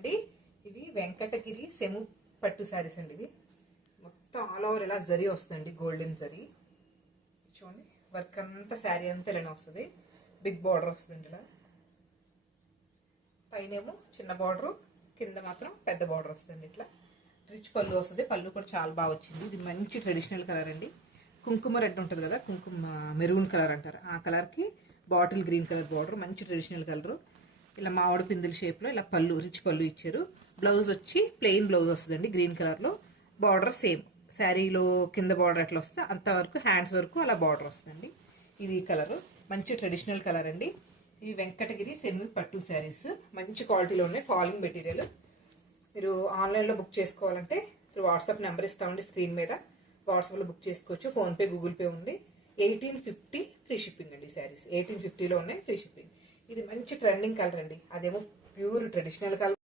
అండి. ఇవి వెంకటగిరి సెము పట్టు శారీస్ అండి. ఇవి మొత్తం ఆల్ ఓవర్ ఇలా జరీ వస్తుందండి, గోల్డెన్ జరీ. చూడండి వర్క్ అంతా శారీ అంతా ఇలానే వస్తుంది. బిగ్ బార్డర్ వస్తుంది ఇలా, పైనేమో చిన్న బార్డర్, కింద మాత్రం పెద్ద బార్డర్ వస్తుంది. ఇట్లా రిచ్ పళ్ళు వస్తుంది. పళ్ళు కూడా చాలా బాగా వచ్చింది. ఇది మంచి ట్రెడిషనల్ కలర్ అండి. కుంకుమ రెడ్ ఉంటుంది కదా, కుంకుమ మెరూన్ కలర్ అంటారు, ఆ కలర్కి బాటిల్ గ్రీన్ కలర్ బార్డర్, మంచి ట్రెడిషనల్ కలర్. ఇలా మామిడి పిందుల షేప్లో ఇలా పళ్ళు, రిచ్ పళ్ళు ఇచ్చారు. బ్లౌజ్ వచ్చి ప్లెయిన్ బ్లౌజ్ వస్తుందండి గ్రీన్ కలర్లో. బార్డర్ సేమ్ శారీలో కింద బార్డర్ ఎట్లా వస్తే అంతవరకు హ్యాండ్స్ వరకు అలా బార్డర్ వస్తుందండి. ఇది కలర్ మంచి ట్రెడిషనల్ కలర్ అండి. ఈ వెంకటగిరి సెమీ పట్టు శారీస్ మంచి క్వాలిటీలో ఉన్నాయి. Falling material. మీరు ఆన్లైన్లో బుక్ చేసుకోవాలంటే వాట్సాప్ నెంబర్ ఇస్తామండి స్క్రీన్ మీద. వాట్సాప్లో బుక్ చేసుకోవచ్చు. ఫోన్పే, గూగుల్ పే ఉంది. 1850 ఫ్రీ షిప్పింగ్ అండి. శారీస్ 1850లో ఉన్నాయి, ఫ్రీ షిప్పింగ్. ఇది మంచి ట్రెండింగ్ కలర్ అండి. అదేమో ప్యూర్ ట్రెడిషనల్ కలర్.